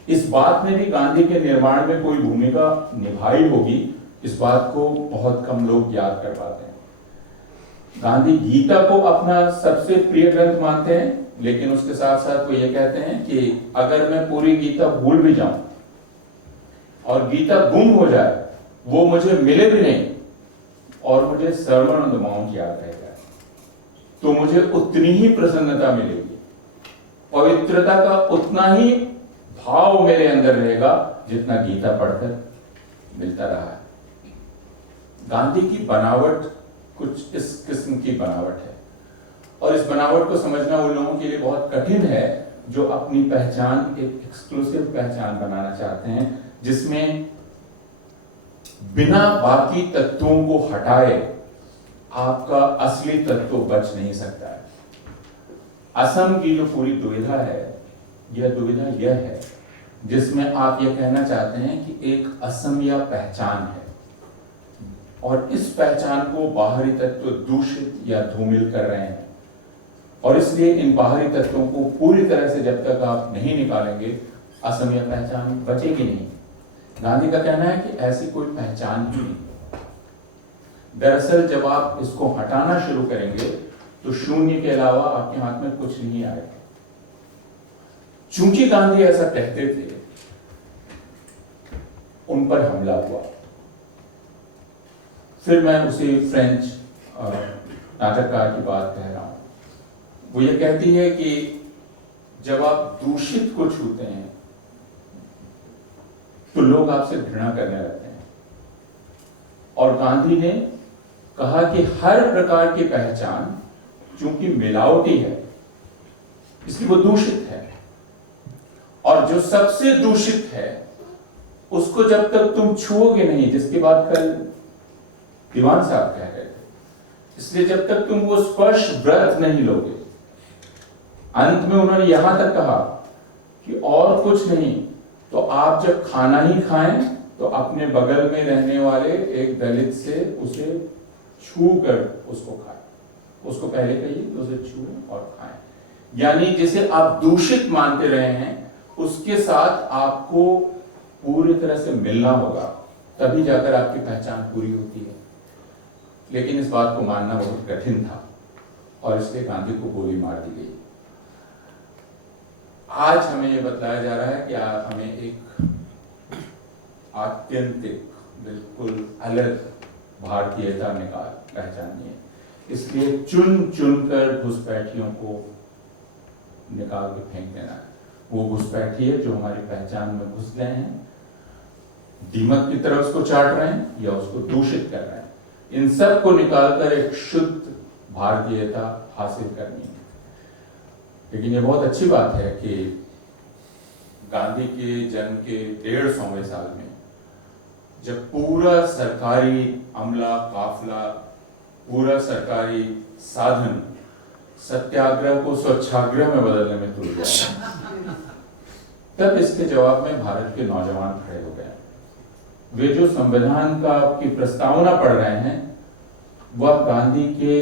इस बात ने भी गांधी के निर्माण में कोई भूमिका निभाई होगी, इस बात को बहुत कम लोग याद कर पाते हैं। गांधी गीता को अपना सबसे प्रिय ग्रंथ मानते हैं, लेकिन उसके साथ साथ वो ये कहते हैं कि अगर मैं पूरी गीता भूल भी जाऊं और गीता गुम हो जाए, वो मुझे मिले भी नहीं और मुझे सर्मन ऑन द माउंट याद रह जाए, तो मुझे उतनी ही प्रसन्नता मिलेगी, पवित्रता का उतना ही भाव मेरे अंदर रहेगा जितना गीता पढ़कर मिलता रहा है। गांधी की बनावट कुछ इस किस्म की बनावट है, और इस बनावट को समझना उन लोगों के लिए बहुत कठिन है जो अपनी पहचान एक एक्सक्लूसिव पहचान बनाना चाहते हैं, जिसमें बिना बाकी तत्वों को हटाए आपका असली तत्व बच नहीं सकता है। असम की जो पूरी दुविधा है, यह दुविधा यह है जिसमें आप यह कहना चाहते हैं कि एक असमिया पहचान है, और इस पहचान को बाहरी तत्व दूषित या धूमिल कर रहे हैं, और इसलिए इन बाहरी तत्वों को पूरी तरह से जब तक आप नहीं निकालेंगे, असमिया पहचान बचेगी नहीं। गांधी का कहना है कि ऐसी कोई पहचान ही नहीं। दरअसल जब आप इसको हटाना शुरू करेंगे तो शून्य के अलावा आपके हाथ में कुछ नहीं आएगा। चूंकि गांधी ऐसा कहते थे, उन पर हमला हुआ। फिर मैं उसी फ्रेंच नाटककार की बात कह रहा हूं। वो ये कहती है कि जब आप दूषित को छूते हैं तो लोग आपसे घृणा करने लगते हैं, और गांधी ने कहा कि हर प्रकार की पहचान चूंकि मिलावटी है, इसलिए वो दूषित है, और जो सबसे दूषित है उसको जब तक तुम छुओगे नहीं, जिसकी बात कल दीवान साहब कह रहे थे, इसलिए जब तक तुम वो स्पर्श व्रत नहीं लोगे। अंत में उन्होंने यहां तक कहा कि और कुछ नहीं तो आप जब खाना ही खाएं तो अपने बगल में रहने वाले एक दलित से उसे छू कर उसको खाएं। उसको पहले कहिए तो उसे छुएं और खाएं। यानी जिसे आप दूषित मानते रहे हैं उसके साथ आपको पूरी तरह से मिलना होगा, तभी जाकर आपकी पहचान पूरी होती है। लेकिन इस बात को मानना बहुत कठिन था, और इसलिए गांधी को गोली मार दी गई। आज हमें यह बतलाया जा रहा है कि हमें एक आत्यंतिक बिल्कुल अलग भारतीयता निकाल पहचाननी है। इसलिए चुन चुनकर घुसपैठियों को निकाल के फेंक देना है। वो घुसपैठी है जो हमारी पहचान में घुस गए हैं, दीमक की तरह उसको चाट रहे हैं या उसको दूषित कर रहे हैं। इन सब को निकालकर एक शुद्ध भारतीयता हासिल करनी है। लेकिन ये बहुत अच्छी बात है कि गांधी के जन्म के 150वें साल में जब पूरा सरकारी अमला काफिला, पूरा सरकारी साधन सत्याग्रह को स्वच्छाग्रह में बदलने में तुल गया। तब इसके जवाब में भारत के नौजवान खड़े हो गए। वे जो संविधान की प्रस्तावना पढ़ रहे हैं वह गांधी के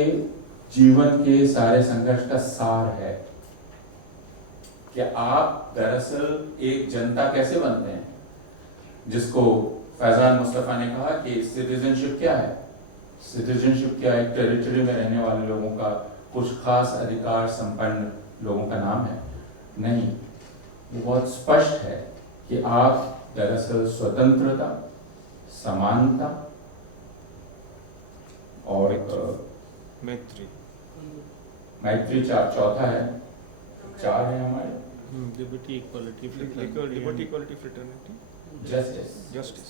जीवन के सारे संघर्ष का सार है कि आप दरअसल एक जनता कैसे बनते हैं, जिसको फैजान मुस्तफा ने कहा कि सिटीजनशिप क्या है। सिटीजनशिप क्या है? टेरिटरी में रहने वाले लोगों का कुछ खास अधिकार संपन्न लोगों का नाम है? नहीं, वो बहुत स्पष्ट है कि आप दरअसल स्वतंत्रता, समानता और मैत्री चौथा है, चार है हमारे, liberty, equality, fraternity, justice,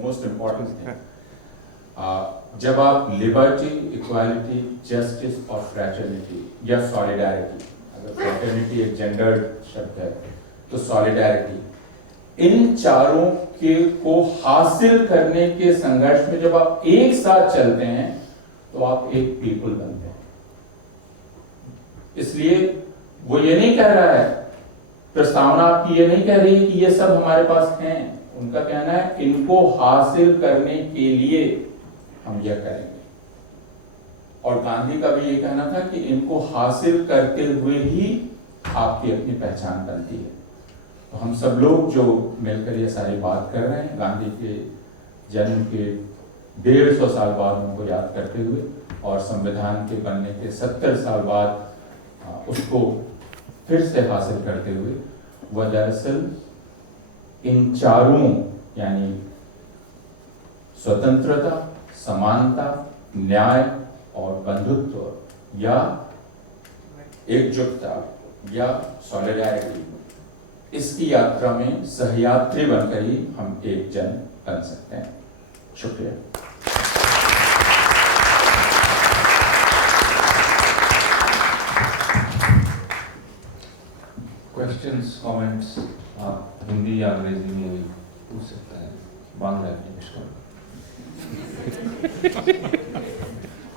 most important thing. जब आप लिबर्टी, इक्वालिटी, जस्टिस और फ्रेटर्निटी या सॉलिडारिटी, अगर फ्रेटर्निटी एक जेंडर्ड शब्द है तो सॉलिडारिटी, इन चारों के को हासिल करने के संघर्ष में जब आप एक साथ चलते हैं तो आप एक पीपल बनते हैं। इसलिए वो ये नहीं कह रहा है, प्रस्तावना आपकी ये नहीं कह रही है कि ये सब हमारे पास हैं। उनका कहना है इनको हासिल करने के लिए हम यह करेंगे। और गांधी का भी ये कहना था कि इनको हासिल करते हुए ही आपकी अपनी पहचान बनती है। तो हम सब लोग जो मिलकर ये सारी बात कर रहे हैं, गांधी के जन्म के 150 साल बाद उनको याद करते हुए और संविधान के बनने के 70 साल बाद उसको फिर से हासिल करते हुए, वह दरअसल इन चारों यानी स्वतंत्रता, समानता, न्याय और बंधुत्व या एकजुटता या सॉलिडारिटी, इसकी यात्रा में सहयात्री बनकर ही हम एक जन बन सकते हैं। शुक्रिया। क्वेश्चंस, कमेंट्स आप हिंदी या अंग्रेजी में भी पूछ सकते हैं, बांग्ला इंग्लिश का।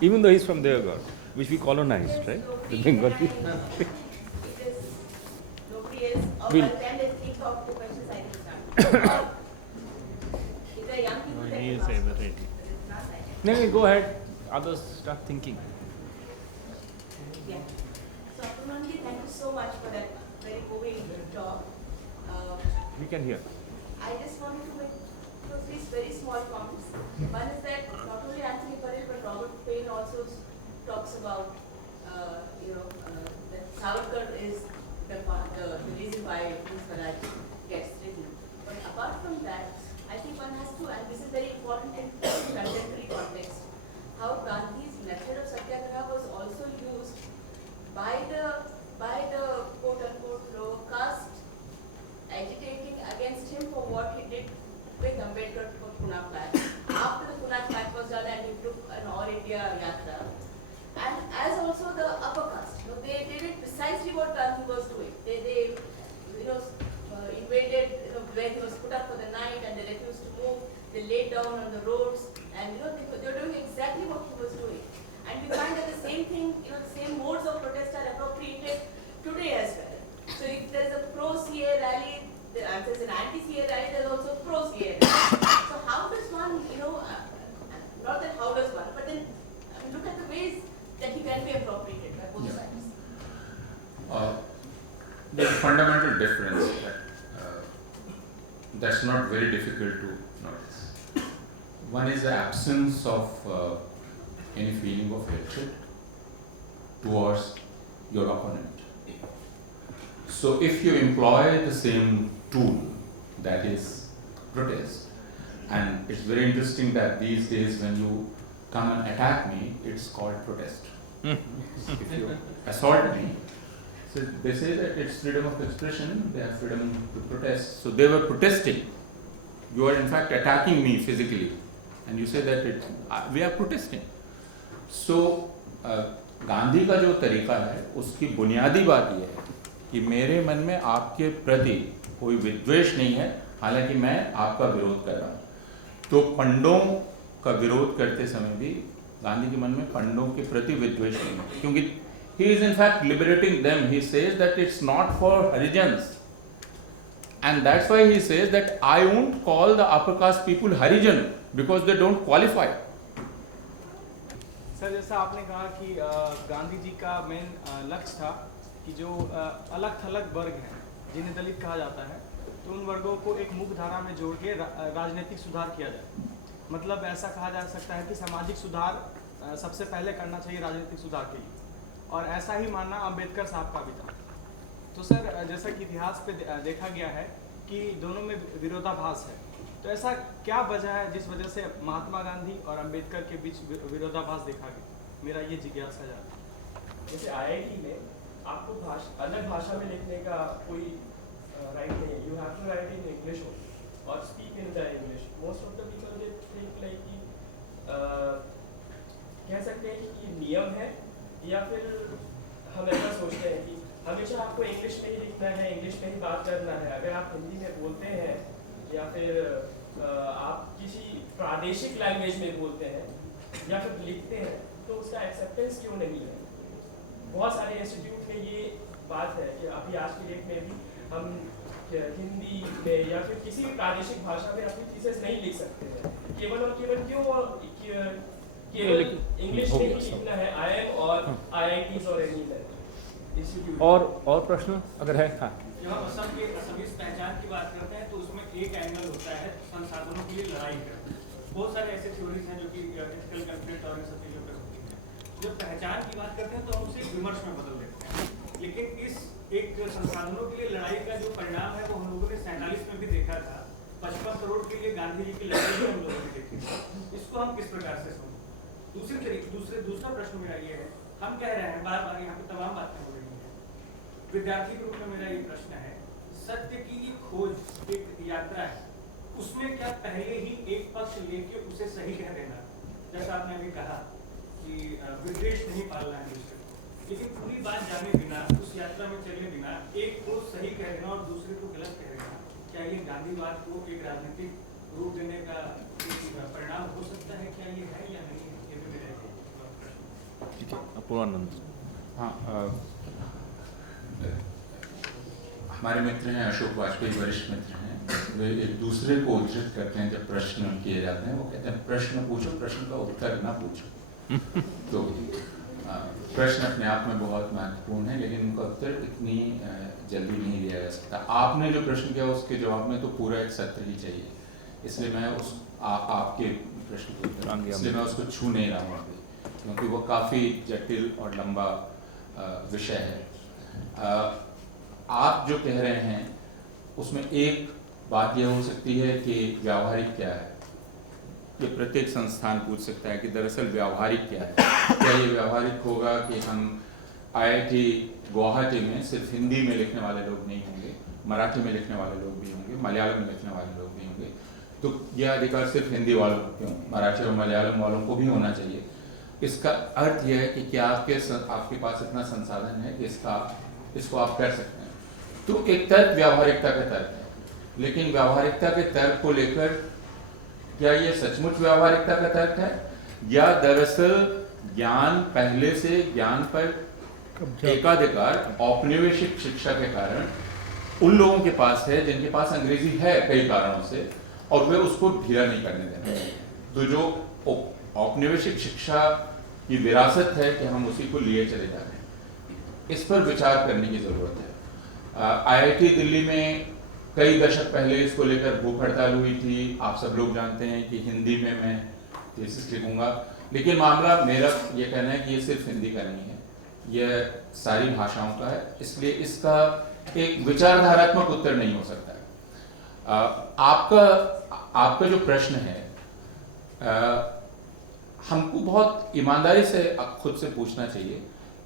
Even though he's from there, God, which we colonized, right? The Bengali. We'll think of the questions I can start. Is there young people that He can is ask ever questions? ready. It's not like that. No, go ahead. Others start thinking. Yeah. So, Apumanji, thank you so much for that very moving talk. We can hear. I just wanted to make three very small comments. One is that not only Anthony Patel but Robert Payne also talks about, that Savarkar is the reason why Ms. Swaraj gets written. But apart from that, I think one has to, and this is very important in contemporary context, how Gandhi's method of satyagraha was also used by the quote-unquote lower caste, agitating against him for what he did with Ambedkar for Pune Pact. After the Pune Pact was done and he took an All India Yatra, and as also the upper caste, they did precisely what Gandhi was doing. They invaded, where he was put up for the night and they refused to move. They laid down on the roads, and they were doing exactly what he was doing. And we find that the same thing, the same modes of protest are appropriated today as well. So if there's a pro-CA rally, there's an anti-CA rally, there's also pro-CA rally. So how does one, not that how does one, but then look at the ways that he can be appropriated by both sides. There's a fundamental difference that's not very difficult to notice. One is the absence of any feeling of hatred towards your opponent. So if you employ the same tool, that is protest, and it's very interesting that these days when you come and attack me, it's called protest. If you assault me, so they say that it's freedom of expression, they have freedom to protest. So they were protesting. You are in fact attacking me physically, and you say that we are protesting. So Gandhi का जो तरीका है, उसकी बुनियादी बात यह है कि मेरे मन में आपके प्रति कोई विद्वेष नहीं है, हालांकि मैं आपका विरोध कर रहा हूँ। तो पंडों का विरोध करते समय भी गांधी के मन में पंडों के प्रति विद्वेष नहीं है, क्योंकि he is in fact liberating them. He says that it's not for Harijans, and that's why he says that I won't call the upper caste people Harijan because they don't qualify. Sir जैसा आपने कहा कि गांधी जी का main लक्ष्य था कि जो अलग थलग वर्ग हैं जिन्हें दलित कहा जाता है, तो उन वर्गों को एक मुख्य धारा में जोड़ के राजनीतिक सुधार किया जाए। मतलब ऐसा कहा जा सकता है कि सामाजिक सुधार सबसे पहले करना चाहिए राजनीतिक सुधार के लिए, और ऐसा ही मानना अम्बेडकर साहब का भी था। तो सर जैसा कि इतिहास पे देखा गया है कि दोनों में विरोधाभास है, तो ऐसा क्या वजह है जिस वजह से महात्मा गांधी और अम्बेडकर के बीच विरोधाभास देखा गया? मेरा ये जिज्ञासा है। जैसे आईआईटी में आपको अलग भाषा में लिखने का कोई राइट नहीं है। You have to write in English और speak in the English. Most of the people they think like कि कह सकते हैं कि ये नियम है, या फिर हम ऐसा सोचते हैं कि हमेशा आपको इंग्लिश में ही लिखना है, इंग्लिश में ही बात करना है। अगर आप हिंदी में बोलते हैं या फिर आप किसी प्रादेशिक लैंग्वेज में बोलते हैं या फिर लिखते हैं, तो उसका एक्सेप्टेंस क्यों नहीं है? बहुत सारे इंस्टीट्यूट में ये बात है कि अभी आज की डेट में भी हम हिंदी में या फिर किसी भी प्रादेशिक भाषा में अपनी थीसिस नहीं लिख सकते हैं। केवल और केवल केवल इंग्लिश में ही लिखना है IIM और IITs और एनी इंस्टीट्यूट। और प्रश्न अगर है? हाँ, जब हम असम के असमीज पहचान की बात करते हैं तो उसमें एक एंगल होता है संसाधनों के लिए लड़ाई करना। बहुत सारे ऐसे थ्योरीज हैं जो कि एथिकल कॉन्फ्लिक्ट और इन सब चीज़ों पर होती हैं। जब पहचान की बात करते हैं तो हम उसे विमर्श में बदल देते हैं, लेकिन इस एक संसाधनों के लिए लड़ाई का जो परिणाम है वो हम लोगों ने 47 में भी देखा था। 55 करोड़ के लिए गांधी जी की लड़ाई भी हम लोगों ने देखी थी। इसको हम किस प्रकार से समझें? दूसरा प्रश्न मेरा ये है, हम कह रहे हैं बार बार यहाँ पे तमाम बातें हो रही हैं, विद्यार्थी के रूप में मेरा ये प्रश्न है, सत्य की ये खोज एक यात्रा है, उसमें क्या पहले ही एक पक्ष लेके उसे सही कह देना, जैसा आपने अभी कहा कि विद्वेष नहीं पालना है दूसरे को, लेकिन पूरी बात जाने बिना, उस यात्रा में चले बिना एक को सही कह देना और दूसरे को गलत कह देना, क्या ये गांधीवाद को एक राजनीतिक रूप देने का परिणाम हो सकता है? क्या ये है या नहीं? ये भी मेरा प्रश्न। ठीक है, पूर्वानंद। हाँ, हमारे मित्र हैं अशोक वाजपेयी, वरिष्ठ मित्र हैं, वे एक दूसरे को उद्धृत करते हैं जब प्रश्न किए जाते हैं। वो कहते हैं प्रश्न पूछो, प्रश्न का उत्तर ना पूछो। तो प्रश्न अपने आप में बहुत महत्वपूर्ण है, लेकिन उनका उत्तर इतनी जल्दी नहीं दिया जा सकता। आपने जो प्रश्न किया उसके जवाब में तो पूरा एक सत्र ही चाहिए, इसलिए मैं उस आपके प्रश्न को उत्तर इसलिए मैं उसको छू नहीं रहा हूँ अभी, क्योंकि वो काफ़ी जटिल और लंबा विषय है। आप जो कह रहे हैं उसमें एक बात यह हो सकती है कि व्यावहारिक क्या है। ये प्रत्येक संस्थान पूछ सकता है कि दरअसल व्यावहारिक क्या है। क्या ये व्यावहारिक होगा कि हम IIT गुवाहाटी में सिर्फ हिंदी में लिखने वाले लोग नहीं होंगे, मराठी में लिखने वाले लोग भी होंगे, मलयालम में लिखने वाले लोग भी होंगे, तो यह अधिकार सिर्फ हिंदी वालों को क्यों, मराठी और मलयालम वालों को भी होना चाहिए। इसका अर्थ यह है कि क्या आपके पास इतना संसाधन है कि इसको आप कर सकते हैं। तो एक तर्क व्यावहारिकता का तर्क है, लेकिन व्यावहारिकता के तर्क को लेकर क्या ये सचमुच व्यावहारिकता का तर्क है, या दरअसल ज्ञान पहले से ज्ञान पर एकाधिकार औपनिवेशिक शिक्षा के कारण उन लोगों के पास है जिनके पास अंग्रेजी है कई कारणों से, और वे उसको ढीला नहीं करने देते। तो जो औपनिवेशिक शिक्षा की विरासत है कि हम उसी को लिए चले जा रहे हैं, इस पर विचार करने की जरूरत है। IIT दिल्ली में कई दशक पहले इसको लेकर भूख हड़ताल हुई थी। आप सब लोग जानते हैं कि हिंदी में मैं थीसिस लिखूंगा, लेकिन मामला मेरा ये कहना है कि ये सिर्फ हिंदी का नहीं है, यह सारी भाषाओं का है, इसलिए इसका एक विचारधारात्मक उत्तर नहीं हो सकता है। आपका जो प्रश्न है, हमको बहुत ईमानदारी से खुद से पूछना चाहिए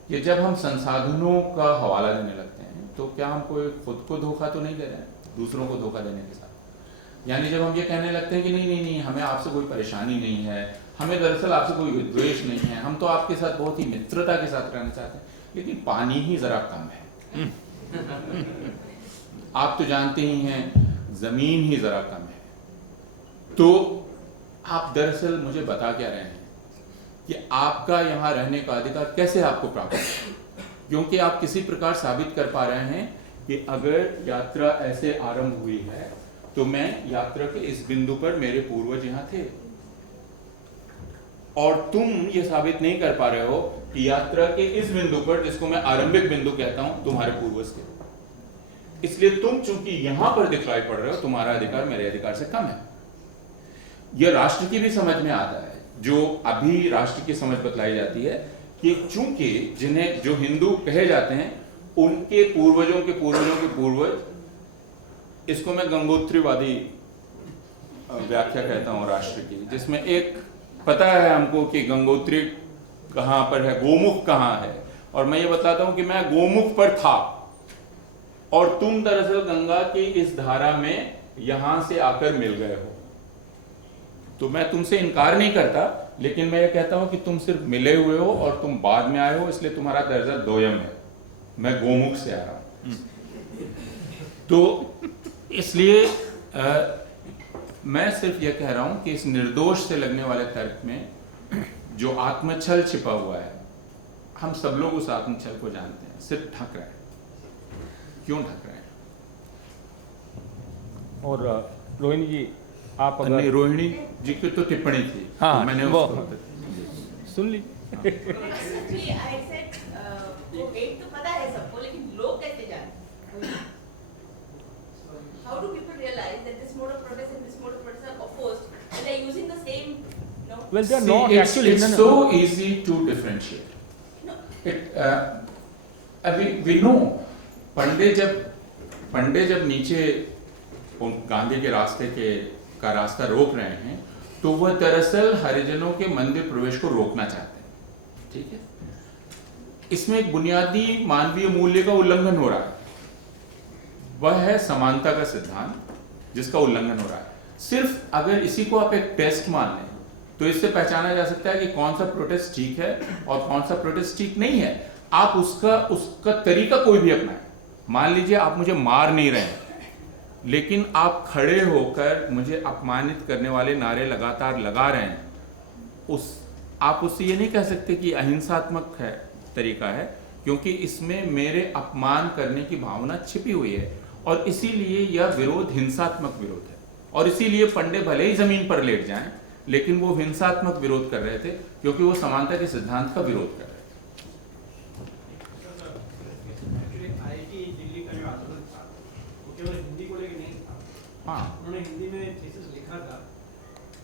कि जब हम संसाधनों का हवाला देने लगते हैं तो क्या हम कोई खुद को धोखा तो नहीं दे रहे हैं दूसरों को धोखा देने के साथ। यानी जब हम ये कहने लगते हैं कि नहीं हमें आपसे कोई परेशानी नहीं है, हमें दरअसल आपसे कोई विद्वेष नहीं है, हम तो आपके साथ बहुत ही मित्रता के साथ रहना चाहते हैं, लेकिन पानी ही जरा कम है। आप तो जानते ही हैं जमीन ही जरा कम है। तो आप दरअसल मुझे बता क्या रहे हैं कि आपका यहाँ रहने का अधिकार कैसे आपको प्राप्त है, क्योंकि आप किसी प्रकार साबित कर पा रहे हैं कि अगर यात्रा ऐसे आरंभ हुई है तो मैं यात्रा के इस बिंदु पर मेरे पूर्वज यहाँ थे, और तुम ये साबित नहीं कर पा रहे हो कि यात्रा के इस बिंदु पर, जिसको मैं आरंभिक बिंदु कहता हूं, तुम्हारे पूर्वज थे। इसलिए तुम चूंकि यहां पर दिखलाई पड़ रहे हो, तुम्हारा अधिकार मेरे अधिकार से कम है। यह राष्ट्र की भी समझ में आता है, जो अभी राष्ट्र की समझ बतलाई जाती है कि चूंकि जिन्हें जो हिंदू कहे जाते हैं उनके पूर्वजों के पूर्वजों के पूर्वज, इसको मैं गंगोत्रीवादी व्याख्या कहता हूं राष्ट्र की, जिसमें एक पता है हमको कि गंगोत्री कहां पर है, गोमुख कहां है, और मैं ये बताता हूं कि मैं गोमुख पर था और तुम दरअसल गंगा की इस धारा में यहां से आकर मिल गए हो। तो मैं तुमसे इनकार नहीं करता, लेकिन मैं ये कहता हूं कि तुम सिर्फ मिले हुए हो और तुम बाद में आए हो, इसलिए तुम्हारा दर्जा दोयम है। मैं गोमुख से आ रहा हूं। तो इसलिए मैं सिर्फ यह कह रहा हूं कि इस निर्दोष से लगने वाले तर्क में जो आत्मछल छिपा हुआ है, हम सब लोग उस आत्मछल को जानते हैं, सिर्फ ढक रहे हैं। क्यों ढक रहे हैं? और रोहिणी जी, आप नहीं, अगर रोहिणी जी की तो टिप्पणी थी, हाँ, तो मैंने वो उसको सुन ली। Actually, I said, वो वेट तो पता है सबको, लेकिन लोग कैसे जाने? How do people realize that this mode of protest and this mode of protest are opposed, and they're using the same, no? Well, they are See, not it's, actually. it's no, no. so easy to differentiate. No. We know पंडे जब नीचे गांधी के रास्ते का रास्ता रोक रहे हैं, तो वह दरअसल हरिजनों के मंदिर प्रवेश को रोकना चाहते हैं। ठीक है, इसमें एक बुनियादी मानवीय मूल्य का उल्लंघन हो रहा है, वह है समानता का सिद्धांत, जिसका उल्लंघन हो रहा है। सिर्फ अगर इसी को आप एक टेस्ट मान लें तो इससे पहचाना जा सकता है कि कौन सा प्रोटेस्ट ठीक है और कौन सा प्रोटेस्ट ठीक नहीं है। आप उसका तरीका कोई भी अपनाएं। मान लीजिए आप मुझे मार नहीं रहे हैं, लेकिन आप खड़े होकर मुझे अपमानित करने वाले नारे लगातार लगा रहे हैं, आप उससे ये नहीं कह सकते कि अहिंसात्मक है तरीका है, क्योंकि इसमें मेरे अपमान करने की भावना छिपी हुई है, और इसीलिए यह विरोध हिंसात्मक विरोध है। और इसीलिए पंडे भले ही जमीन पर लेट जाएं, लेकिन वो हिंसात्मक विरोध कर रहे थे, क्योंकि वो समानता के सिद्धांत का विरोध कर रहे थे। हिंदी को लेकर नहीं था। हाँ, उन्होंने हिंदी में थीसिस लिखा था,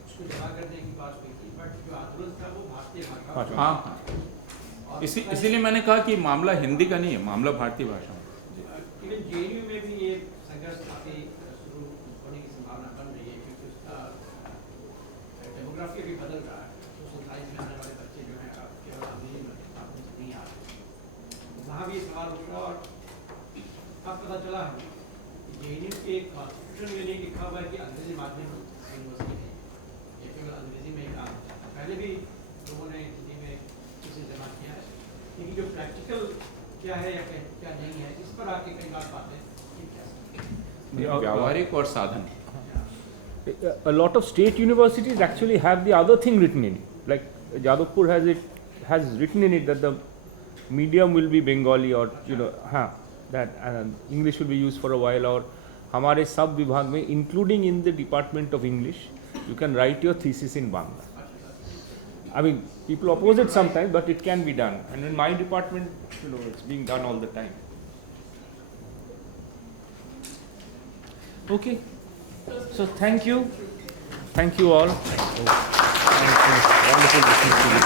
उसको जमा करने की बात हुई थी, बट जो आंदोलन था वो भारतीय भाषा में। हाँ, हाँ। इसीलिए मैंने कहा कि मामला हिंदी का नहीं है, मामला भारतीय भाषा में। इवन जेएनयू में भी ये संघर्ष काफी शुरू होने की संभावना बन रही है, क्योंकि उसका डेमोग्राफी भी बदल रहा है। तो 27 में आने वाले बच्चे जो हैं अब केवल अंग्रेजी में नहीं आ रहे, वहाँ भी सवाल उठा। और अब पता चला है जेएनयू के कॉन्स्टिट्यूशन में नहीं लिखा हुआ है कि अंग्रेजी माध्यम यूनिवर्सिटी है, ये केवल अंग्रेजी में ही काम होता है। पहले भी लोगों ने हिंदी में इसे जमा किया है, लेकिन जो प्रैक्टिकल क्या है या क्या नहीं है, इस पर आके कई बार बातें व्यावहारिक और साधन। A lot of state universities actually have the other thing written in it. Like Jadavpur has written in it that the medium will be Bengali, or that English will be used for a while, or हमारे सब विभाग में including in the Department of English you can write your thesis in Bangla. I mean, people oppose it sometimes, but it can be done, and in my department it's being done all the time. Okay, so thank you all. Thank you. Wonderful listening to you.